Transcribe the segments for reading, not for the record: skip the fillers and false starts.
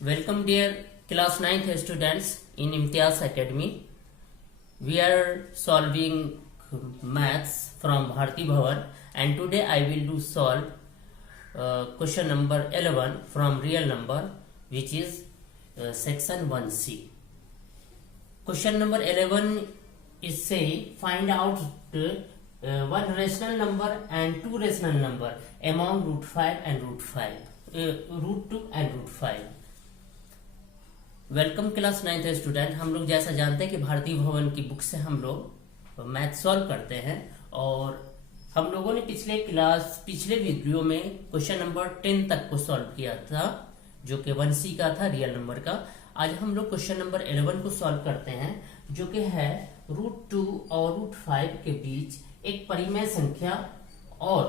Welcome dear class 9th students in Imtiaz Academy. We are solving maths from Bharti Bhavan and today I will do solve question number 11 from real number, which is section 1C. Question number 11 is say find out one rational number and two rational number among root 5 and root 2 and root 5. Welcome class 9th student. हम लोग जैसा जानते हैं कि भारतीय भवन की book से हम लोग मैथ सॉल्व करते हैं और हम लोगों ने पिछले वीडियो में क्वेश्चन नंबर 10 तक को सॉल्व किया था, जो कि 1C का था, रियल नंबर का। आज हम लोग क्वेश्चन नंबर 11 को सॉल्व करते हैं, जो कि है रूट 2 और रूट 5 के बीच एक परिमेय संख्या और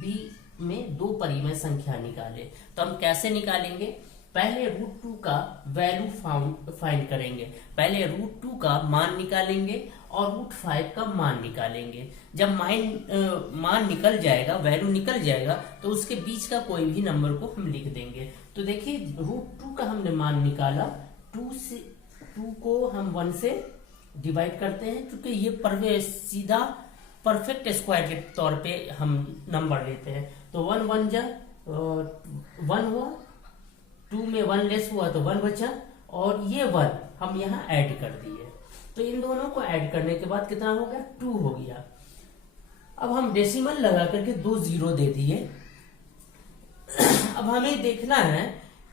b में दो परिमेय संख्या निकाले। तो हम कैसे निकालेंगे? पहले रूट 2 का वैल्यू फाइंड करेंगे, पहले रूट 2 का मान निकालेंगे और रूट 5 का मान निकालेंगे। जब मान निकल जाएगा, वैल्यू निकल जाएगा, तो उसके बीच का कोई भी नंबर को हम लिख देंगे। तो देखिए रूट 2 का हमने मान निकाला, 2 को हम 1 से डिवाइड करते हैं, क्योंकि ये सीधा परफेक्ट स्क्वायर के तौर पे हम नंबर लेते हैं। तो 1 1 जा 1 हुआ, 2 में 1 लेस हुआ तो 1 बचा, और ये 1 हम यहाँ ऐड कर दिए। तो इन दोनों को ऐड करने के बाद कितना हो गया? 2 हो गया। अब हम डेसिमल लगा करके 2 0 दे दिए। अब हमें देखना है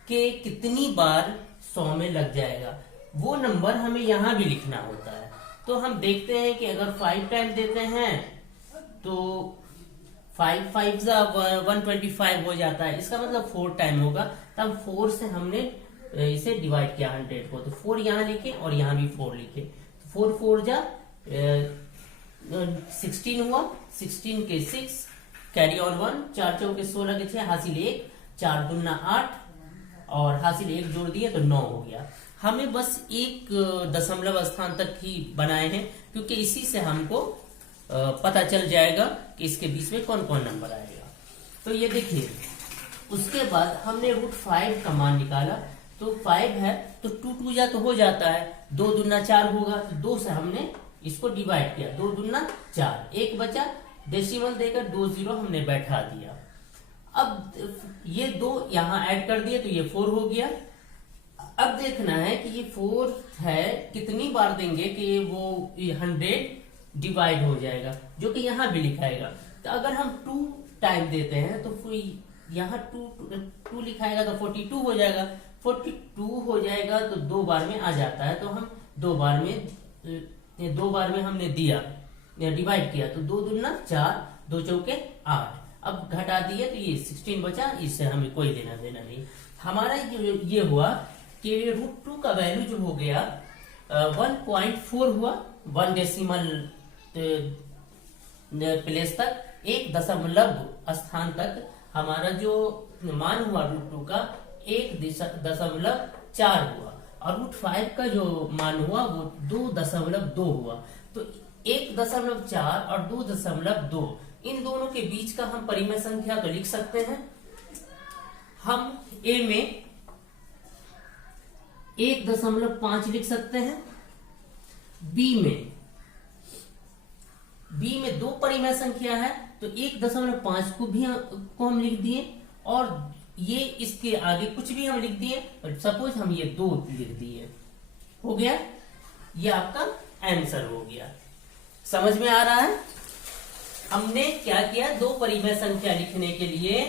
कि कितनी बार 100 में लग जाएगा, वो नंबर हमें यहां भी लिखना होता है। तो हम देखते हैं कि अगर 5 टाइम देते हैं तो 5 5 125 हो जाता है, इसका मतलब 4 टाइम होगा। तब 4 से हमने इसे डिवाइड किया 100 को, तो 4 यहाँ लिखे और यहाँ भी 4 लिखे। 4 4 जा 16 हुआ, 16 के 6 कैरी ऑन 1, 4 चौके 16 के 6 हासिल 1, 4 दूना 8 और हासिल 1 जोड़ दिए तो 9 हो गया। हमें बस एक दशमलव स्थान तक ही बनाए हैं, क्योंकि इसी से हमको पता चल जाएगा कि इसके बीच में कौन कौन नंबर आएगा। तो ये देखिए, उसके बाद हमने रूट 5 का मान निकाला। तो 5 है तो 2 2 जा तो हो जाता है, 2 दूना 4 होगा, तो 2 से हमने इसको डिवाइड किया, 2 दूना 4, 1 बचा, डेसिमल देकर 2 0 हमने बैठा दिया। अब ये 2 यहाँ ऐड कर दिए तो ये 4 हो गया। अब देखना है कि ये 4 है, कितनी बार देंगे कि वो 100 डिवाइड हो जाएगा, जो कि यहाँ भी लिखाएगा। तो अगर हम 2 टाइम देते हैं तो यहाँ 2 लिखाएगा तो 42 हो जाएगा। 42 हो जाएगा तो 2 बार में आ जाता है, तो हम 2 बार में हमने दिया, डिवाइड किया, तो 2 दूना 4, 2 चौके 8। अब घटा दिए तो ये 16 बचा, इससे हमें कोई लेना देना नहीं। हमारा ये हुआ कि रूट 2 का वैल्यू जो हो गया 1.4 हुआ, 1 डेसिमल प्लेस तक, 1 दशमलव स्थान तक हमारा जो मान हुआ रूट 2 का 1.4 हुआ, और रूट 5 का जो मान हुआ वो 2.2 हुआ। तो 1.4 और 2.2, इन दोनों के बीच का हम परिमेय संख्या तो लिख सकते हैं। हम ए में 1.5 लिख सकते हैं, बी में 2 परिमेय संख्या है तो 1.5 को हम लिख दिए, और ये इसके आगे कुछ भी हम लिख दिए, सपोज हम ये 2 लिख दिए, हो गया। ये आपका आंसर हो गया। समझ में आ रहा है? हमने क्या किया, 2 परिमेय संख्या लिखने के लिए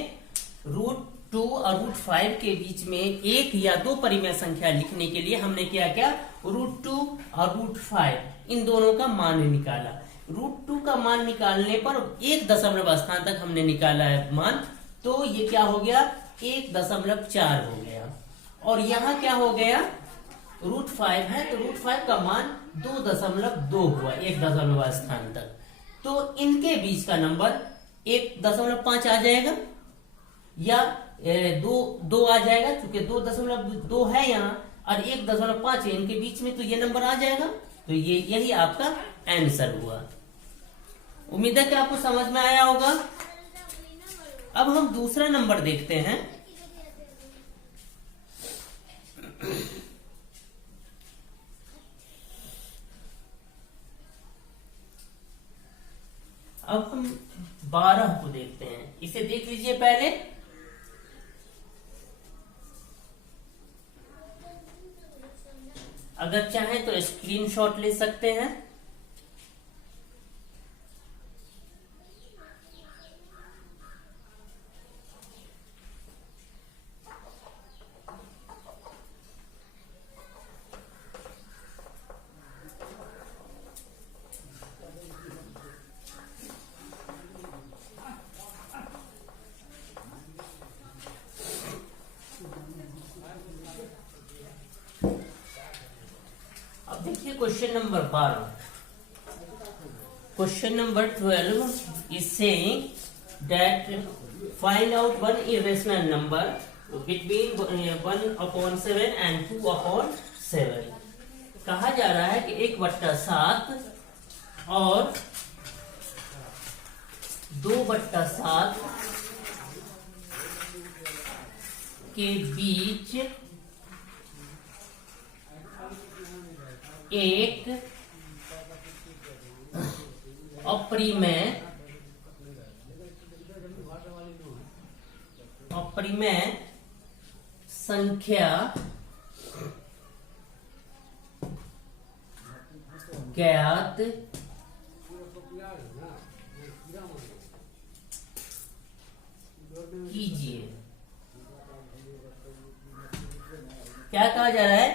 रूट 2 और रूट 5 के बीच में 1 या 2 परिमेय संख्या लिखने के लिए हमने क्या रूट 2 और रूट 5 इन दोनों का मान निकाला। रूट 2 का मान निकालने पर 1 दशमलव स्थान तक हमने निकाला है मान, तो ये क्या हो गया 1.4 हो गया। और यहाँ क्या हो गया, रूट 5 है तो रूट 5 का मान 2.2 हुआ 1 दशमलव स्थान तक। तो इनके बीच का नंबर 1.5 आ जाएगा या 2 आ जाएगा, क्योंकि 2.2 है यहाँ और 1.5 है इनके बीच में, तो ये नंबर आ जाएगा। तो यही आपका आंसर हुआ। उम्मीद है कि आपको समझ में आया होगा। अब हम दूसरा नंबर देखते हैं। अब हम 12 को देखते हैं, इसे देख लीजिए पहले। अगर चाहें तो स्क्रीनशॉट ले सकते हैं। अब देखिए question number 12। Question number 12 is saying that find out one irrational number between 1/7 and 2/7। कहा जा रहा है कि 1/7 और 2/7 के बीच एक अपरिमेय संख्या ज्ञात कीजिए। क्या कहा जा रहा है?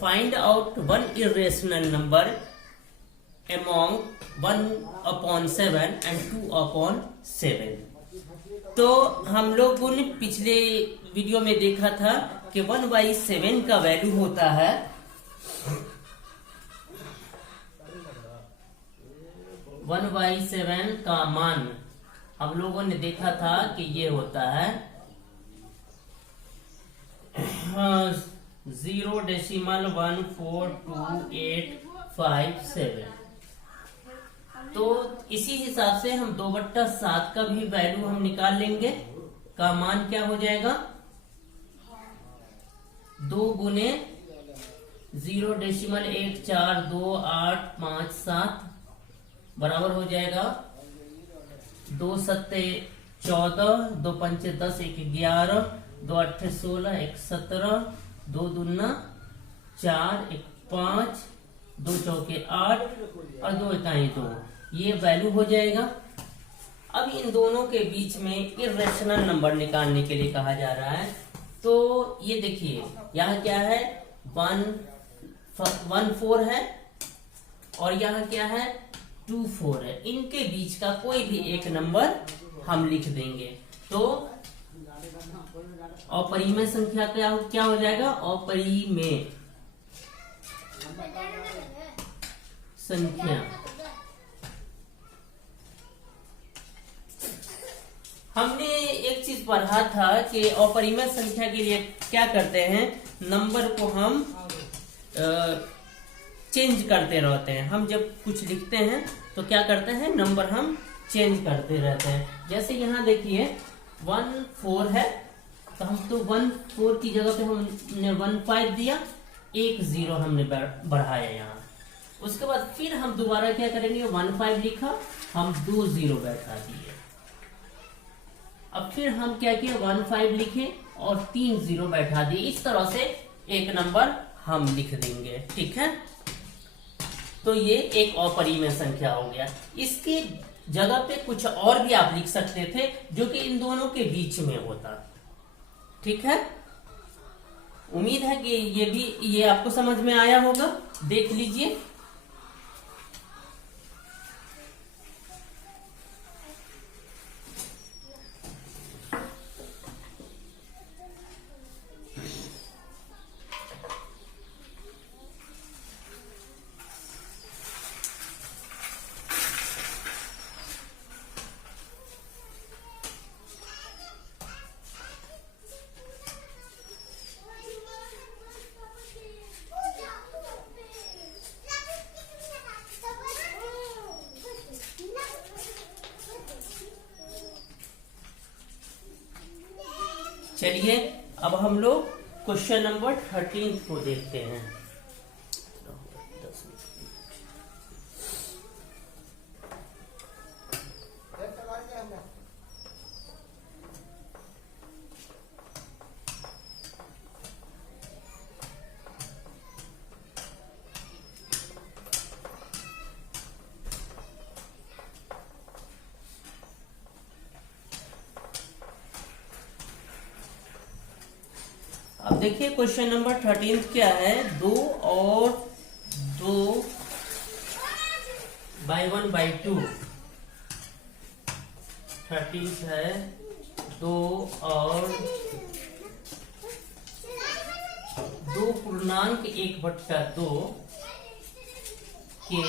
Find out one irrational number among 1/7 and 2/7। तो हम लोगों ने पिछले वीडियो में देखा था कि 1/7 का वैल्यू होता है 1/7 का मान हम लोगों ने देखा था कि ये होता है 0.1428557। तो इसी हिसाब से हम 2/7 का भी वैल्यू हम निकाल लेंगे। का मान क्या हो जाएगा? 2 गुने 0.1428557 बराबर हो जाएगा 2 सत्ते 14, 2 पंचे 10, 1 11, 2 अट्ठे 16, 1 17, 2 दूना 4, 1 5, 2 चौके 8 और 2 इकाई 2। ये वैल्यू हो जाएगा। अब इन दोनों के बीच में इरेशनल नंबर निकालने के लिए कहा जा रहा है। तो ये देखिए यहाँ क्या है, 1 4 है और यहाँ क्या है 2 4 है। इनके बीच का कोई भी एक नंबर हम लिख देंगे। तो अपरिमेय संख्या क्या हो जाएगा? अपरिमेय संख्या। हमने एक चीज पढ़ा था कि अपरिमेय संख्या के लिए क्या करते हैं, नंबर को हम चेंज करते रहते हैं। हम जब कुछ लिखते हैं तो क्या करते हैं, नंबर हम चेंज करते रहते हैं। जैसे यहाँ देखिए 1 4 है तो हम तो 1 4 की जगह पे हमने 1 5 दिया, 1 0 हमने बढ़ाया यहाँ। उसके बाद फिर हम दोबारा क्या करेंगे, 1 5 लिखा, हम 2 0 बैठा दिए। अब फिर हम क्या किए, 1 5 लिखे और 3 0 बैठा दिए। इस तरह से एक नंबर हम लिख देंगे। ठीक है, तो ये एक अपरिमेय संख्या हो गया। इसकी जगह पे कुछ और भी आप लिख सकते थे जो कि इन दोनों के बीच में होता। ठीक है, उम्मीद है कि ये आपको समझ में आया होगा। देख लीजिए। चलिए अब हम लोग क्वेश्चन नंबर 13 को देखते हैं। अब देखिए क्वेश्चन नंबर 13 क्या है, 2 और 2 बाई 1 बाई 2। 13 है 2 और 2.1/2 के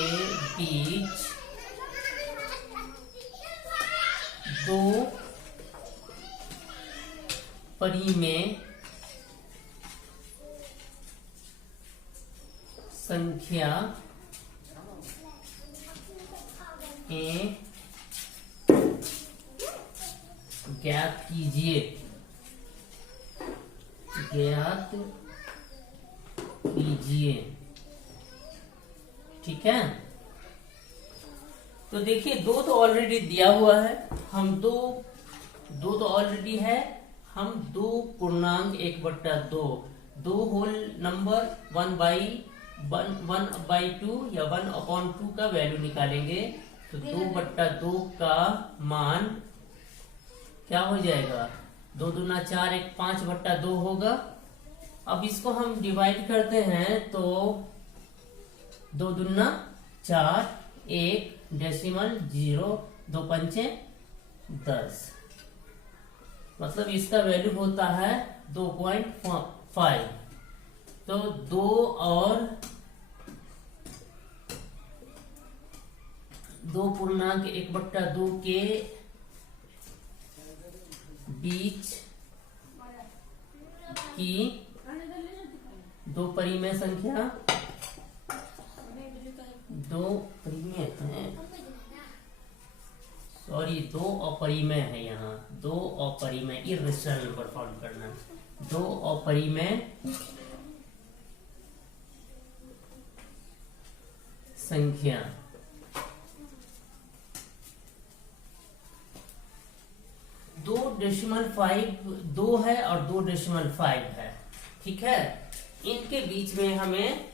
बीच 2 परिमेय संख्या ज्ञात कीजिए। ठीक है, तो देखिए 2 तो ऑलरेडी दिया हुआ है, हम 2 तो ऑलरेडी है, हम 2.1/2 2 होल नंबर 1/2 या 1/2 का वैल्यू निकालेंगे तो 2/2 का मान क्या हो जाएगा, 2 दूना 4, 1 5/2 होगा। अब इसको हम डिवाइड करते हैं तो 2 दूना 4, 1 डेसिमल 0, 2 पंचे 10, मतलब इसका वैल्यू होता है 2.5। तो 2 और 2.1/2 के बीच की 2 परिमेय संख्या, 2 परिमेय है, सॉरी 2 अपरिमेय है, यहाँ 2 अपरिमेय, इर्रेशनल नंबर फाउंड करना, 2 अपरिमेय संख्या 2.5 है और 2.5 है। ठीक है, इनके बीच में हमें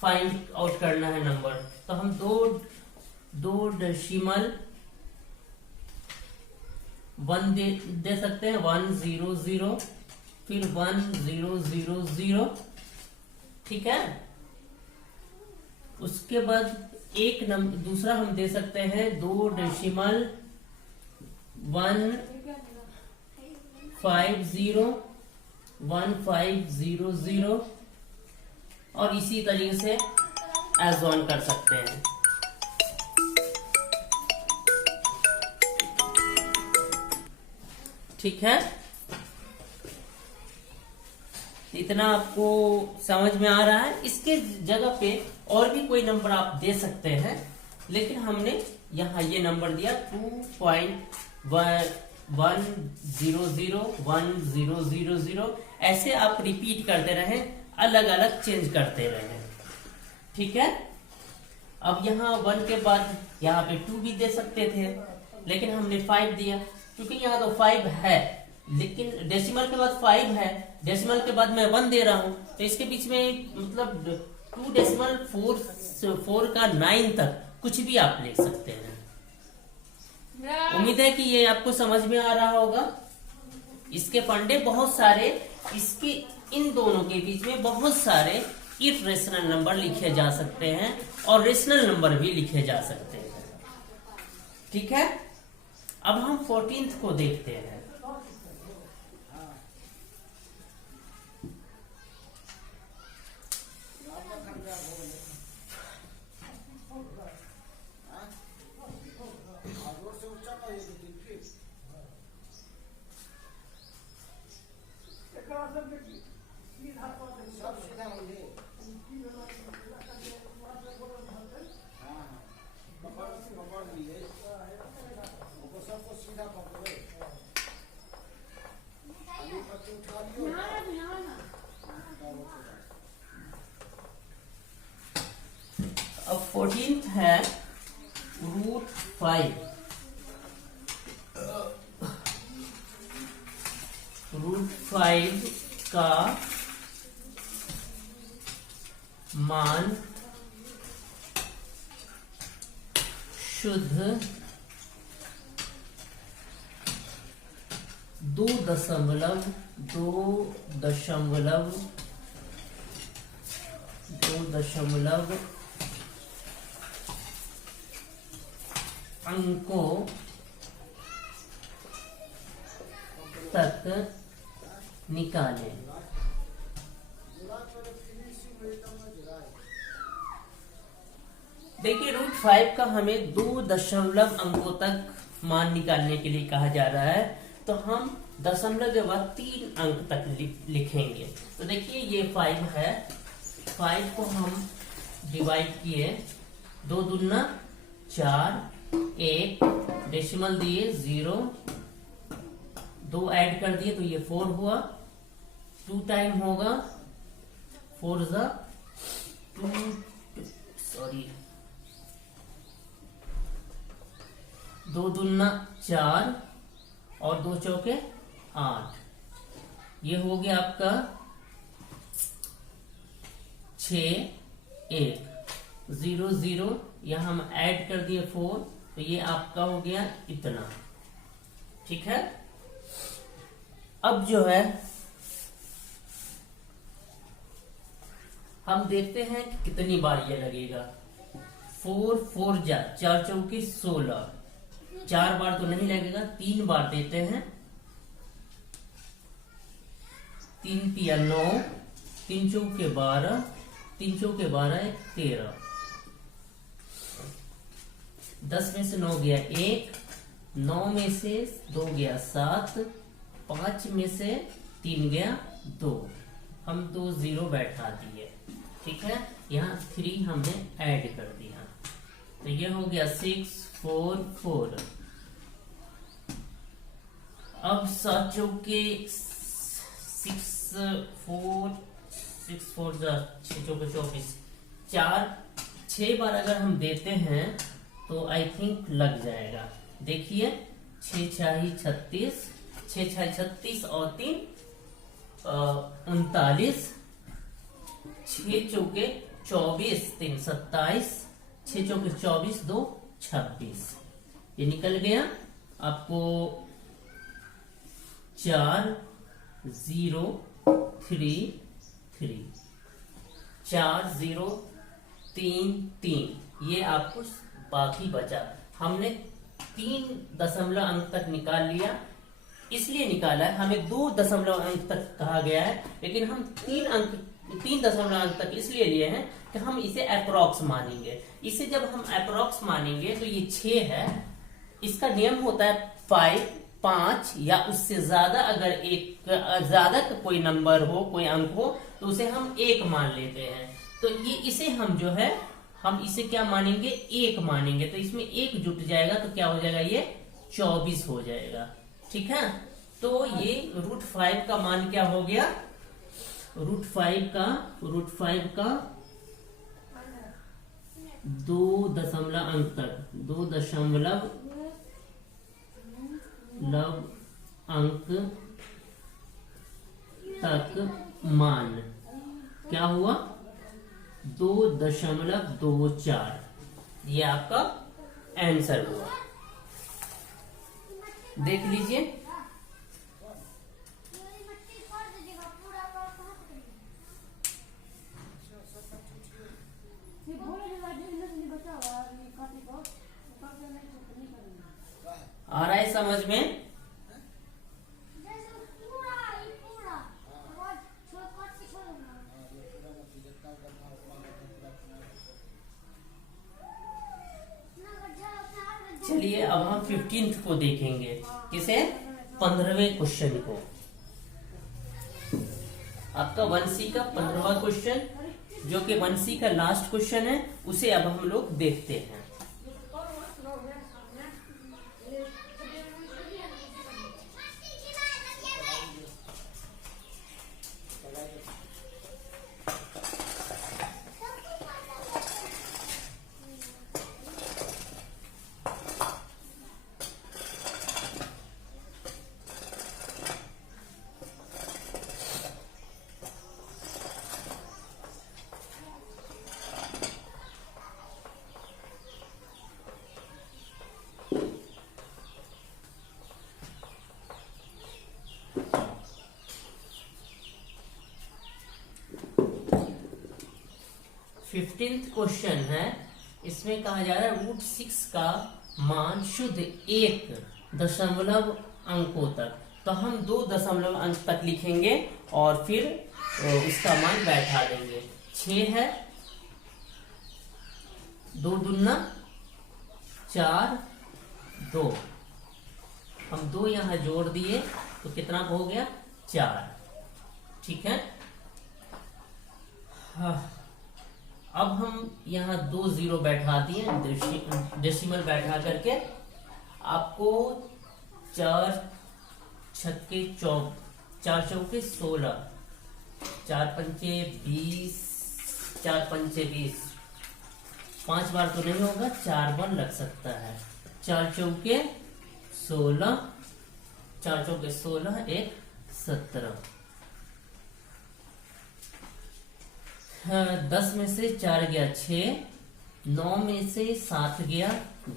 फाइंड आउट करना है नंबर, तो हम 2.1 दे सकते हैं, 100, फिर 1000। ठीक है, उसके बाद एक नंबर दूसरा हम दे सकते हैं 2.1500 और इसी तरीके से एज ऑन कर सकते हैं। ठीक है, इतना आपको समझ में आ रहा है। इसके जगह पे और भी कोई नंबर आप दे सकते हैं, लेकिन हमने यहाँ ये नंबर दिया 2.1001000। ऐसे आप रिपीट करते रहे, अलग अलग चेंज करते रहे। ठीक है, अब यहाँ 1 के बाद यहाँ पे 2 भी दे सकते थे, लेकिन हमने 5 दिया, क्योंकि यहाँ तो 5 है, लेकिन डेसिमल के बाद 5 है, डेसिमल के बाद मैं 1 दे रहा हूं, तो इसके बीच में मतलब 2.4 का 9 तक कुछ भी आप ले सकते हैं। उम्मीद है कि ये आपको समझ में आ रहा होगा। इसके फंडे बहुत सारे, इसके इन दोनों के बीच में बहुत सारे इर्रेशनल नंबर लिखे जा सकते हैं और रेशनल नंबर भी लिखे जा सकते हैं। ठीक है, अब हम 14th को देखते हैं। 14th है √5। √5 का मान शुद्ध 2 अंकों तक निकालें। देखिए √5 का हमें 2 दशमलव अंकों तक मान निकालने के लिए कहा जा रहा है, तो हम दशमलव के बाद 3 अंक तक लिखेंगे। तो देखिए ये 5 है, 5 को हम डिवाइड किए, 2 दूना 4, 1 डेसिमल दिए 0, 2 ऐड कर दिए तो ये 4 हुआ, 2 टाइम होगा 4 ज़ा 2 दूना 4 और 2 चौके 8, ये हो गया आपका 6, 1 0 0, यहां हम ऐड कर दिए 4, तो ये आपका हो गया इतना। ठीक है, अब जो है हम देखते हैं कितनी बार ये लगेगा। 4 4 जा 4 चौके 16, 4 बार तो नहीं लगेगा, 3 बार देते हैं। 3 तिया 9, 3 चौके 12, 3 चौके 12 13, 10 में से 9 गया 1, 9 में से 2 गया 7, 5 में से 3 गया 2, हम 2 0 बैठा दिए। ठीक है, यहाँ 3 हमने ऐड कर दिया, तो ये हो गया 6 4 4। अब 7 चौके 6 4 6 4 6 चौके 24, 6 बार अगर हम देते हैं तो आई थिंक लग जाएगा। देखिए 6 6 36, 6 6 36 और 3 39, 6 चौके 24 3 27, 6 चौके 24 2 26, ये निकल गया आपको 4 0 3 3, 4 0 3 3, ये आपको बाकी बचा। हमने 3 दशमलव अंक तक निकाल लिया, इसलिए निकाला है, हमें 2 दशमलव अंक तक कहा गया है, लेकिन हम 3 दशमलव अंक तक इसलिए लिए हैं कि हम इसे अप्रोक्स मानेंगे। इसे जब हम अप्रोक्स मानेंगे तो ये 6 है, इसका नियम होता है 5 या उससे ज्यादा, अगर एक ज्यादा कोई नंबर हो, कोई अंक हो, तो उसे हम 1 मान लेते हैं। तो ये इसे हम जो है, हम इसे क्या मानेंगे, 1 मानेंगे, तो इसमें 1 जुट जाएगा तो क्या हो जाएगा, ये 24 हो जाएगा। ठीक है, तो ये √5 का मान क्या हो गया, √5 का 2 दशमलव अंक तक, 2 दशमलव अंक तक मान क्या हुआ, 2.24, ये आपका आंसर हुआ। देख लीजिए, आ रहा है समझ में? चलिए अब हम 15th को देखेंगे, किसे, 15वें क्वेश्चन को। आपका 1C का 15वां क्वेश्चन, जो कि 1C का लास्ट क्वेश्चन है, उसे अब हम लोग देखते हैं। 15th क्वेश्चन है, इसमें कहा जा रहा है रूट 6 का मान शुद्ध 1 दशमलव अंकों तक। तो हम 2 दशमलव अंक तक लिखेंगे और फिर इसका मान बैठा देंगे। 6 है, 2 दूना 4, 2, हम 2 यहां जोड़ दिए तो कितना हो गया 4। ठीक है, हाँ। अब हम यहाँ 2 जीरो बैठा दिए, डेसिमल बैठा करके आपको 4 छक्के 4 चौके 16, 4 पंचे 20, 4 पंचे 20, 5 बार तो नहीं होगा, 4 बार लग सकता है। 4 चौके 16, 4 चौके 16, 1 17। 10 में से 4 गया 6, 9 में से 7 गया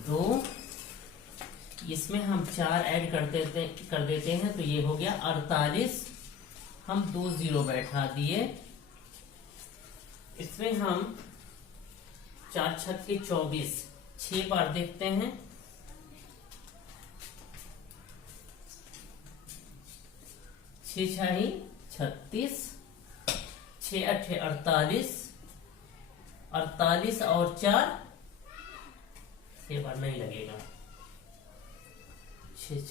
2, इसमें हम 4 ऐड कर देते हैं तो ये हो गया 48। हम 2 जीरो बैठा दिए, इसमें हम 4 छक्के 24, 6 बार देखते हैं। 6 छाही 36, 6 अठे 48, 48 और 4, 6 बार नहीं लगेगा। 6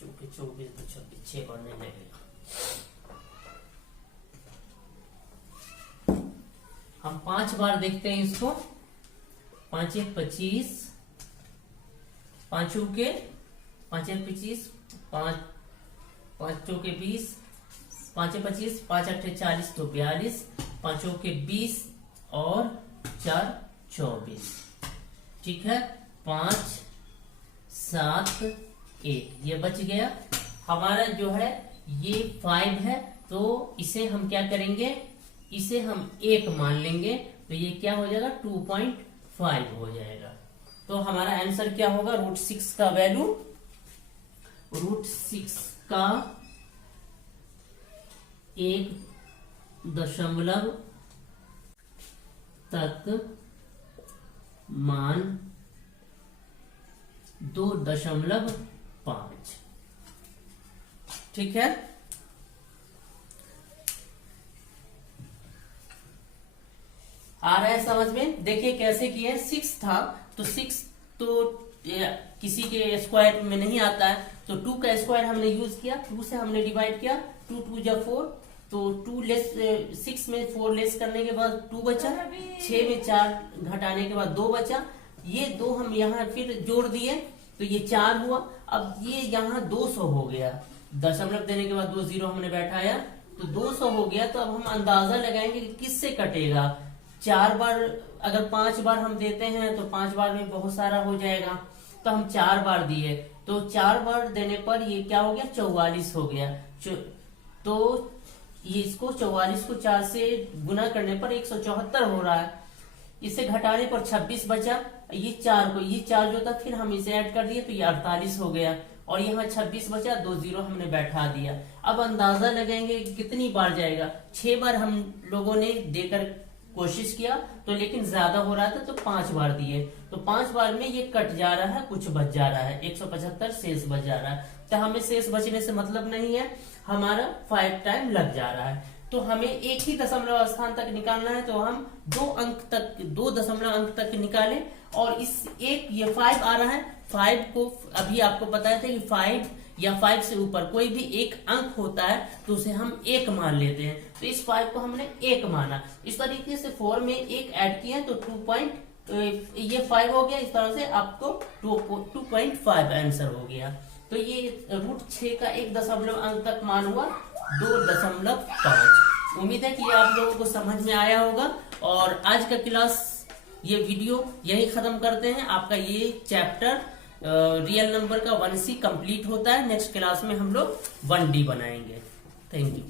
चौके 24 तो 26, 6 बार नहीं लगेगा। हम 5 बार देखते हैं इसको। 5 एक 25, 5 चौके 5 एक 25, 5 चौके 20, 5 25, 5 अठे 40 तो 42, 5 चौके 20 और 4 24। ठीक है, 5 7 1 ये बच गया। हमारा जो है ये 5 है, तो इसे हम क्या करेंगे, इसे हम 1 मान लेंगे तो ये क्या हो जाएगा 2.5 हो जाएगा। तो हमारा आंसर क्या होगा, रूट 6 का वैल्यू, रूट 6 का 1 दशमलव तक मान 2.5। ठीक है, आ रहा है समझ में। देखिए कैसे किए, 6 था तो 6 तो किसी के स्क्वायर में नहीं आता है, तो 2 का स्क्वायर हमने यूज किया, 2 से हमने डिवाइड किया, 2 2 जा 4, तो 2 लेस 6 में 4 लेस करने के बाद 2 बचा, 6 में 4 घटाने के बाद 2 बचा, ये 2 हम यहाँ फिर जोड़ दिए तो ये 4 हुआ। अब ये यहाँ 200 हो गया, दशमलव देने के बाद 2 जीरो हमने बैठाया तो 200 हो गया। तो अब हम अंदाजा लगाएंगे कि किससे कटेगा। 4 बार, अगर 5 बार हम देते हैं तो 5 बार में बहुत सारा हो जाएगा, तो हम 4 बार दिए तो 4 बार देने पर ये क्या हो गया 44 हो गया। तो ये इसको 44 को 4 से गुना करने पर 174 हो रहा है, इसे घटाने पर 26 बचा। ये 4 जो था फिर हम इसे ऐड कर दिए तो ये 48 हो गया, और यहाँ 26 बचा, 2 जीरो हमने बैठा दिया। अब अंदाजा लगाएंगे कि कितनी बार जाएगा। 6 बार हम लोगों ने देकर कोशिश किया तो लेकिन ज्यादा हो रहा था तो 5 बार दिए, तो 5 बार में ये कट जा रहा है, कुछ बच जा रहा है, 175 शेष बच जा रहा है। तो हमें शेष बचने से मतलब नहीं है, हमारा 5 टाइम लग जा रहा है। तो हमें एक ही दशमलव स्थान तक निकालना है, तो हम 2 दशमलव अंक तक निकालें। और इस एक ये 5 आ रहा है, 5 को अभी आपको बताया था कि 5 या 5 से ऊपर कोई भी एक अंक होता है तो उसे हम 1 मान लेते हैं। तो इस 5 को हमने 1 माना, इस तरीके से 4 में 1 ऐड किया तो 2 ये 5 हो गया। इस तरह से आपको 2.5 आंसर हो गया। तो ये रूट 6 का 1 दशमलव अंक तक मान हुआ 2.5। उम्मीद है कि ये आप लोगों को समझ में आया होगा। और आज का क्लास, ये वीडियो यही खत्म करते हैं। आपका ये चैप्टर रियल नंबर का 1C कंप्लीट होता है। नेक्स्ट क्लास में हम लोग 1D बनाएंगे। Thank you.